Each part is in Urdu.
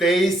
23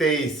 23।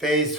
23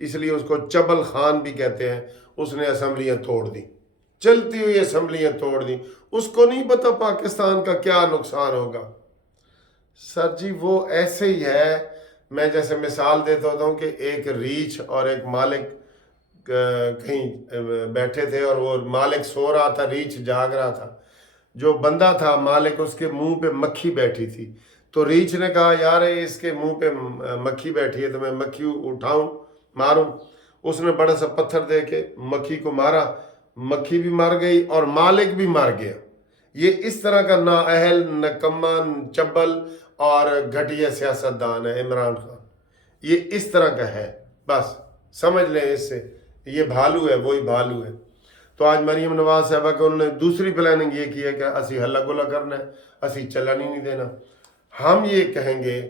اس لیے اس کو چبل خان بھی کہتے ہیں. اس نے اسمبلیاں توڑ دی، چلتی ہوئی اسمبلیاں توڑ دی. اس کو نہیں پتا پاکستان کا کیا نقصان ہوگا. سر جی وہ ایسے ہی ہے. میں جیسے مثال دیتا ہوتا ہوں کہ ایک ریچھ اور ایک مالک کہیں بیٹھے تھے اور وہ مالک سو رہا تھا، ریچھ جاگ رہا تھا. جو بندہ تھا مالک، اس کے منہ پہ مکھی بیٹھی تھی. تو ریچھ نے کہا یار اس کے منہ پہ مکھی بیٹھی ہے تو میں مکھی اٹھاؤں ماروں. اس نے بڑا سا پتھر دے کے مکھی کو مارا، مکھی بھی مر گئی اور مالک بھی مر گیا. یہ اس طرح کا نااہل، نکما، چبل اور گھٹیا سیاستدان ہے عمران خان. یہ اس طرح کا ہے، بس سمجھ لیں اس سے. یہ بھالو ہے، وہی بھالو ہے. تو آج مریم نواز صاحبہ کو انہوں نے دوسری پلاننگ یہ کی ہے کہ اسی ہلا گلا کرنا ہے، اسی چلن ہی نہیں دینا. ہم یہ کہیں گے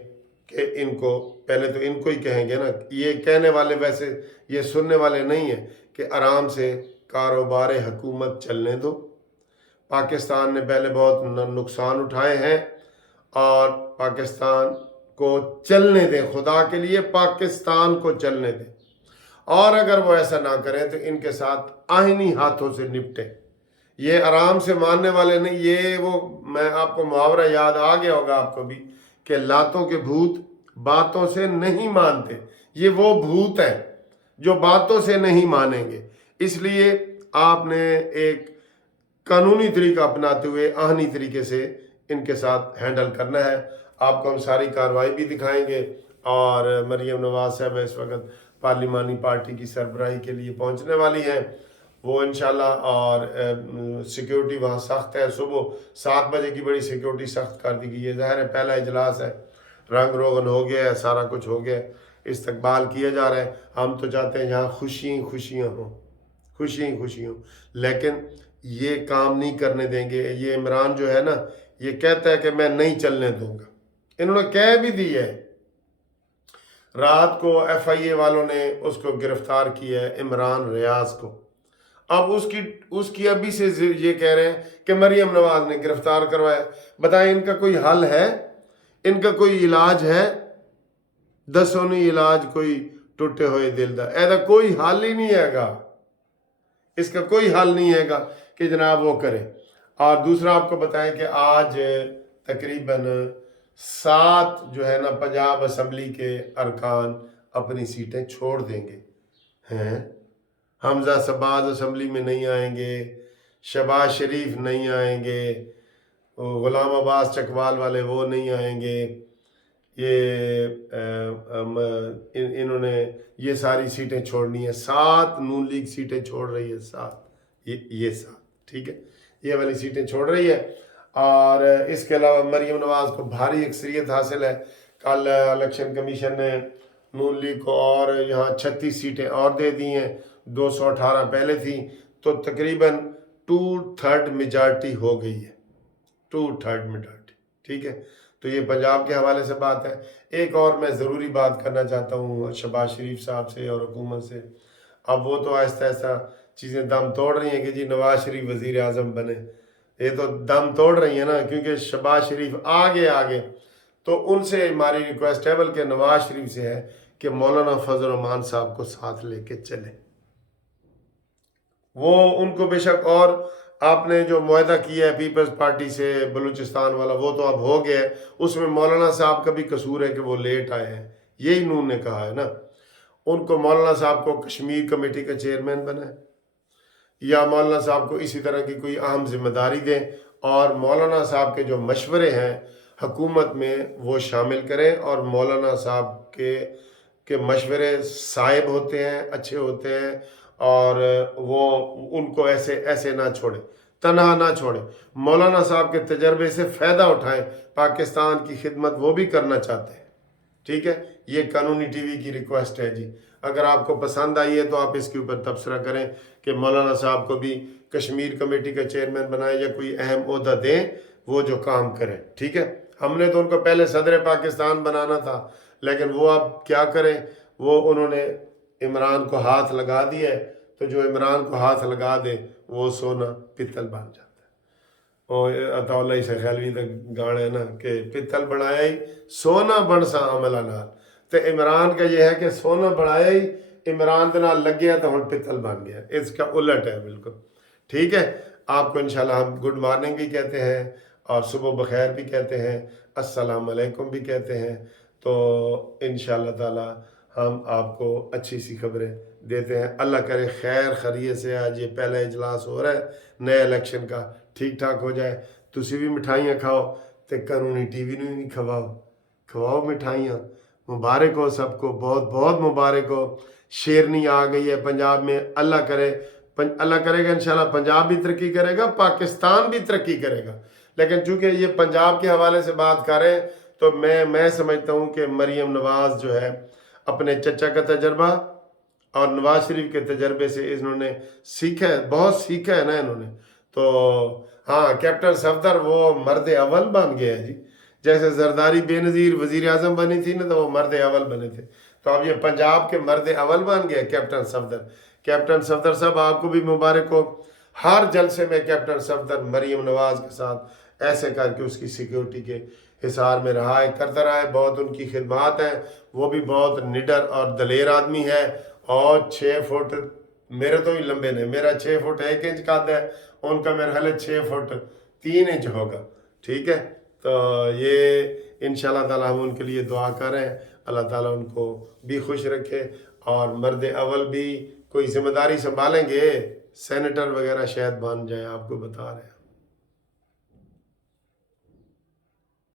کہ ان کو پہلے تو ان کو ہی کہیں گے نا. یہ کہنے والے ویسے یہ سننے والے نہیں ہیں کہ آرام سے کاروبار حکومت چلنے دو. پاکستان نے پہلے بہت نقصان اٹھائے ہیں اور پاکستان کو چلنے دیں. خدا کے لیے پاکستان کو چلنے دیں. اور اگر وہ ایسا نہ کریں تو ان کے ساتھ آئینی ہاتھوں سے نپٹیں. یہ آرام سے ماننے والے نہیں. یہ وہ میں آپ کو محاورہ یاد آ گیا ہوگا آپ کو بھی کہ لاتوں کے بھوت باتوں سے نہیں مانتے. یہ وہ بھوت ہیں جو باتوں سے نہیں مانیں گے. اس لیے آپ نے ایک قانونی طریقہ اپناتے ہوئے آہنی طریقے سے ان کے ساتھ ہینڈل کرنا ہے. آپ کو ہم ساری کارروائی بھی دکھائیں گے. اور مریم نواز صاحب اس وقت پارلیمانی پارٹی کی سربراہی کے لیے پہنچنے والی ہیں وہ انشاءاللہ. اور سیکیورٹی وہاں سخت ہے. صبح 7 بجے کی بڑی سیکیورٹی سخت کر دی گئی ہے. ظاہر ہے پہلا اجلاس ہے، رنگ روغن ہو گیا ہے، سارا کچھ ہو گیا ہے، استقبال کیا جا رہا ہے. ہم تو چاہتے ہیں یہاں خوشیاں ہوں، خوشیاں ہوں. لیکن یہ کام نہیں کرنے دیں گے. یہ عمران جو ہے نا یہ کہتا ہے کہ میں نہیں چلنے دوں گا. انہوں نے کہہ بھی دی ہے. رات کو ایف آئی اے والوں نے اس کو گرفتار کیا ہے، عمران ریاض کو. اب اس کی ابھی سے یہ کہہ رہے ہیں کہ مریم نواز نے گرفتار کروایا. بتائیں ان کا کوئی حل ہے؟ ان کا کوئی علاج ہے؟ دسونی علاج کوئی ٹوٹے ہوئے دل دا. ایسا کوئی حل ہی نہیں ہے گا. اس کا کوئی حل نہیں ہے گا کہ جناب وہ کرے. اور دوسرا آپ کو بتائیں کہ آج تقریباً 7 جو ہے نا پنجاب اسمبلی کے ارکان اپنی سیٹیں چھوڑ دیں گے. ہیں حمزہ صباز اسمبلی میں نہیں آئیں گے، شہباز شریف نہیں آئیں گے، غلام عباس چکوال والے وہ نہیں آئیں گے. یہ انہوں نے یہ ساری سیٹیں چھوڑنی ہیں. 7 نون لیگ سیٹیں چھوڑ رہی ہے. 7 یہ 7 ٹھیک ہے، یہ والی سیٹیں چھوڑ رہی ہے. اور اس کے علاوہ مریم نواز کو بھاری اکثریت حاصل ہے. کل الیکشن کمیشن نے نون لیگ کو اور یہاں 36 سیٹیں اور دے دی ہیں. 218 پہلے تھیں تو تقریباً 2/3 میجارٹی ہو گئی ہے. 2/3 میجارٹی ٹھیک ہے. تو یہ پنجاب کے حوالے سے بات ہے. ایک اور میں ضروری بات کرنا چاہتا ہوں شہباز شریف صاحب سے اور حکومت سے. اب وہ تو آہستہ آہستہ چیزیں دم توڑ رہی ہیں کہ جی نواز شریف وزیر اعظم بنے. یہ تو دم توڑ رہی ہیں نا، کیونکہ شہباز شریف آگے تو ان سے ہماری ریکویسٹ ہے، بلکہ نواز شریف سے ہے کہ مولانا فضل الرحمان صاحب کو ساتھ لے کے چلیں. وہ ان کو بے شک، اور آپ نے جو معاہدہ کیا ہے پیپلز پارٹی سے بلوچستان والا وہ تو اب ہو گیا ہے. اس میں مولانا صاحب کا بھی قصور ہے کہ وہ لیٹ آئے ہیں. یہی نون نے کہا ہے نا. ان کو مولانا صاحب کو کشمیر کمیٹی کا چیئرمین بنائے یا مولانا صاحب کو اسی طرح کی کوئی اہم ذمہ داری دیں اور مولانا صاحب کے جو مشورے ہیں حکومت میں وہ شامل کریں. اور مولانا صاحب کے مشورے صائب ہوتے ہیں، اچھے ہوتے ہیں اور وہ ان کو ایسے نہ چھوڑیں، تنہا نہ چھوڑیں. مولانا صاحب کے تجربے سے فائدہ اٹھائیں. پاکستان کی خدمت وہ بھی کرنا چاہتے ہیں. ٹھیک ہے، یہ قانونی ٹی وی کی ریکویسٹ ہے جی. اگر آپ کو پسند آئی ہے تو آپ اس کے اوپر تبصرہ کریں کہ مولانا صاحب کو بھی کشمیر کمیٹی کا چیئرمین بنائیں یا کوئی اہم عہدہ دیں، وہ جو کام کریں. ٹھیک ہے، ہم نے تو ان کو پہلے صدر پاکستان بنانا تھا، لیکن وہ اب کیا کریں، وہ انہوں نے عمران کو ہاتھ لگا دیا ہے. تو جو عمران کو ہاتھ لگا دے وہ سونا پتل بن جاتا ہے. اور عطا اللہ سے خیلوی تک گاڑ ہے نا کہ پتل بنایا ہی سونا بن سا عملہ نال. تو عمران کا یہ ہے کہ سونا بنایا ہی عمران دے نال لگ گیا تو ہن پتل بن گیا، اس کا الٹ ہے بالکل. ٹھیک ہے، آپ کو انشاءاللہ ہم گڈ مارننگ بھی کہتے ہیں اور صبح بخیر بھی کہتے ہیں، السلام علیکم بھی کہتے ہیں. تو انشاءاللہ تعالی ہم آپ کو اچھی سی خبریں دیتے ہیں. اللہ کرے خیر خیریت سے آج یہ پہلا اجلاس ہو رہا ہے نئے الیکشن کا، ٹھیک ٹھاک ہو جائے. تسی بھی مٹھائیاں کھاؤ تے قانونی ٹی وی نو بھی کھواؤ مٹھائیاں. مبارک ہو سب کو، بہت بہت مبارک ہو. شیرنی آ گئی ہے پنجاب میں. اللہ کرے گا انشاءاللہ پنجاب بھی ترقی کرے گا، پاکستان بھی ترقی کرے گا. لیکن چونکہ یہ پنجاب کے حوالے سے بات کر رہے ہیں تو میں سمجھتا ہوں کہ مریم نواز جو ہے اپنے چچا کا تجربہ اور نواز شریف کے تجربے سے انہوں نے سیکھا ہے، بہت سیکھا ہے نا انہوں نے. تو ہاں، کیپٹن صفدر وہ مرد اول بن گیا ہے جی. جیسے زرداری بے نظیر وزیر اعظم بنی تھی نا تو وہ مرد اول بنے تھے، تو اب یہ پنجاب کے مرد اول بن گیا کیپٹن صفدر. کیپٹن صفدر صاحب آپ کو بھی مبارک ہو. ہر جلسے میں کیپٹن صفدر مریم نواز کے ساتھ ایسے کر کے اس کی سیکیورٹی کے حصار میں رہا ہے، کرتا رہا ہے. بہت ان کی خدمات ہیں. وہ بھی بہت نڈر اور دلیر آدمی ہے. اور 6 فٹ میرے تو ہی لمبے نے، میرا 6 فٹ 1 انچ قد ہے، ان کا میرا خیال ہے 6 فٹ 3 انچ ہوگا. ٹھیک ہے، تو یہ انشاءاللہ تعالی ہم ان کے لیے دعا کریں، اللہ تعالیٰ ان کو بھی خوش رکھے. اور مرد اول بھی کوئی ذمہ داری سنبھالیں گے، سینیٹر وغیرہ شاید بن جائے، آپ کو بتا رہے ہیں.